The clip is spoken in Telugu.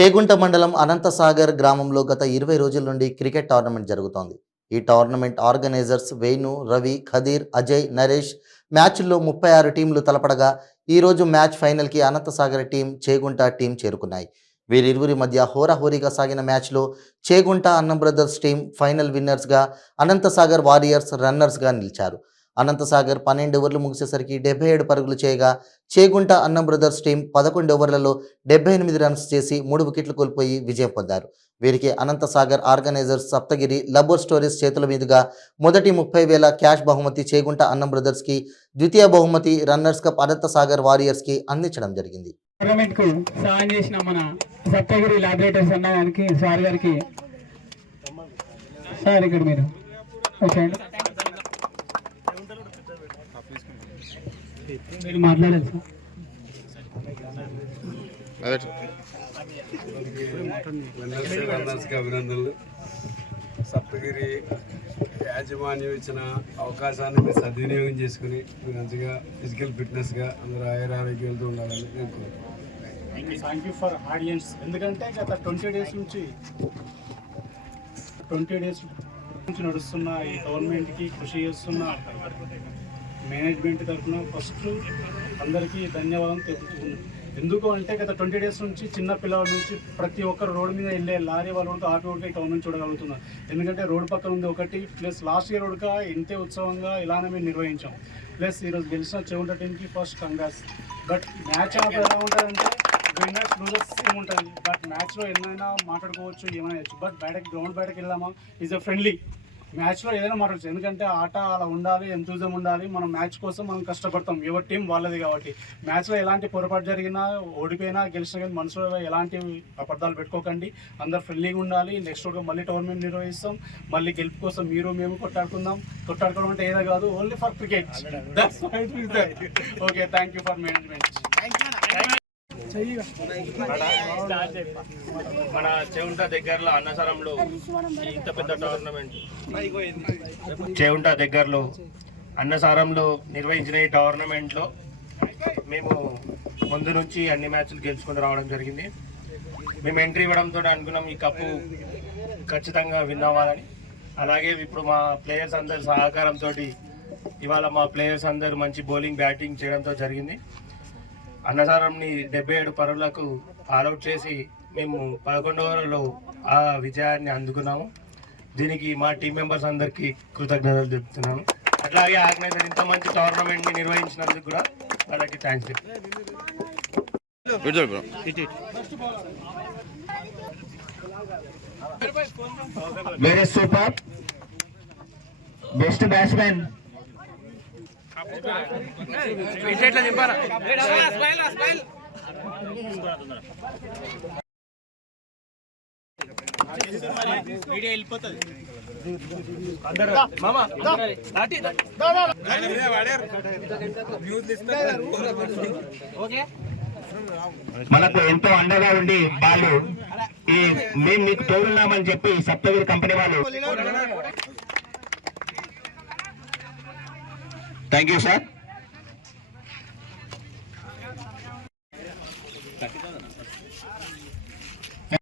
చేగుంట మండలం అనంతసాగర్ గ్రామంలో గత 20 రోజుల నుండి క్రికెట్ టోర్నమెంట్ జరుగుతోంది. ఈ టోర్నమెంట్ ఆర్గనైజర్స్ వేణు, రవి, ఖదీర్, అజయ్, నరేష్ మ్యాచ్ల్లో 36 టీంలు తలపడగా ఈరోజు మ్యాచ్ ఫైనల్కి అనంతసాగర్ టీం, చేగుంట టీం చేరుకున్నాయి. వీరిరువురి మధ్య హోరాహోరీగా సాగిన మ్యాచ్లో Chegunta Annam brothers team final విన్నర్స్గా, అనంతసాగర్ వారియర్స్ రన్నర్స్గా నిలిచారు. అనంతసాగర్ 12 ఓవర్లు ముగిసేసరికి 77 పరుగులు చేయగా, చేగుంట అన్నం బ్రదర్స్ టీం 11 ఓవర్లలో 78 రన్స్ చేసి 3 వికెట్లు కోల్పోయి విజయం పొందారు. వీరికి Anantasagar organisers Saptagiri labour stories చేతుల మీదుగా మొదటి 30,000 క్యాష్ బహుమతి చేగుంట అన్నం బ్రదర్స్కి, ద్వితీయ బహుమతి రన్నర్స్ కప్ అనంతసాగర్ వారియర్స్కి అందించడం జరిగింది. సాయం చేసిన మన సప్తగిరి లాబొరేటరీస్ అన్న గారికి, సార్ గారికి, సార్ ఇక్కడ మీరు మీరు మాట్లాడాలి సార్. అభినందనలు. సప్తగిరి యాజమాన్యం ఇచ్చిన అవకాశాన్ని మీరు సద్వినియోగం చేసుకుని మీరు మంచిగా ఫిజికల్ ఫిట్నెస్గా అందరూ ఆరోగ్యాలతో ఉండాలని నేను కోరుకుంటున్నాను. Thank you for audience. ఎందుకంటే గత 20 డేస్ నుంచి నడుస్తున్న ఈ గవర్నమెంట్కి కృషి చేస్తున్న మేనేజ్మెంట్ తరఫున ఫస్ట్ అందరికీ ధన్యవాదాలు తెలుపుతున్నాను. ఎందుకు అంటే గత 20 డేస్ నుంచి చిన్న పిల్లల నుంచి ప్రతి ఒక్కరు రోడ్డు మీద వెళ్ళే లారీ వాళ్ళు కూడా ఆటో ఈ టోర్నమెంట్ చూడగలుగుతున్నారు. ఎందుకంటే రోడ్డు పక్కన ఉంది ఒకటి, ప్లస్ లాస్ట్ ఇయర్ కూడా ఇంతే ఉత్సవంగా ఇలానే మేము నిర్వహించాం. ప్లస్ ఈరోజు గెలిచిన చేగుంట టీంకి ఫస్ట్ కంగ్రాట్స్. బట్ మ్యాచ్ అన్నప్పుడు ఎలా ఉంటుందంటే విన్నర్స్ లూజర్స్ ఏముంటుంది, బట్ మ్యాచ్లో ఎన్నైనా మాట్లాడుకోవచ్చు, ఏమైనా బట్ గ్రౌండ్ బయటకు వెళ్ళామా ఈజ్ అ ఫ్రెండ్లీ. మ్యాచ్లో ఏదైనా మాట్లాడచ్చు, ఎందుకంటే ఆట అలా ఉండాలి, ఎంతూజం ఉండాలి. మనం మ్యాచ్ కోసం మనం కష్టపడతాం, ఎవరి టీం వాళ్ళది కాబట్టి. మ్యాచ్లో ఎలాంటి పొరపాటు జరిగినా, ఓడిపోయినా, గెలిచినా కానీ మనసులో ఎలాంటి అబద్ధాలు పెట్టుకోకండి. అందరు ఫ్రెండ్లీగా ఉండాలి. నెక్స్ట్ ఒక మళ్ళీ టోర్నమెంట్ నిర్వహిస్తాం. మళ్ళీ గెలుపు కోసం మీరు మేము కొట్టాడుకోవడం అంటే ఏదో కాదు, only for cricket. Okay, thank you for management. మన చేగుంట దగ్గరలో అన్నసరంలో ఇంత పెద్ద టోర్నమెంట్ చేగుంట దగ్గరలో అన్నసారంలో నిర్వహించిన ఈ టోర్నమెంట్లో మేము ముందు నుంచి అన్ని మ్యాచ్లు గెలుచుకుంటూ రావడం జరిగింది. మేము ఎంట్రీ ఇవ్వడంతో అనుకున్నాం ఈ కప్పు ఖచ్చితంగా విన్ అవ్వాలని. అలాగే ఇప్పుడు మా ప్లేయర్స్ అందరి సహకారంతో ఇవాళ మా ప్లేయర్స్ అందరూ మంచి బౌలింగ్, బ్యాటింగ్ చేయడంతో జరిగింది. అన్నసారంని 77 పరుగులకు ఆల్అౌట్ చేసి మేము 11 ఓవర్లలో ఆ విజయాన్ని అందుకున్నాము. దీనికి మా టీం మెంబర్స్ అందరికీ కృతజ్ఞతలు చెప్తున్నాము. అట్లాగే ఆర్గనైజర్ ఇంత మంచి టోర్నమెంట్ని నిర్వహించినందుకు కూడా వాళ్ళకి thanks. Very super, best batsmen మనకు ఎంతో అండగా ఉండి వాళ్ళు మేము మీకు తోడున్నామని చెప్పి సప్తగిరి కంపెనీ వాళ్ళు. Thank you sir.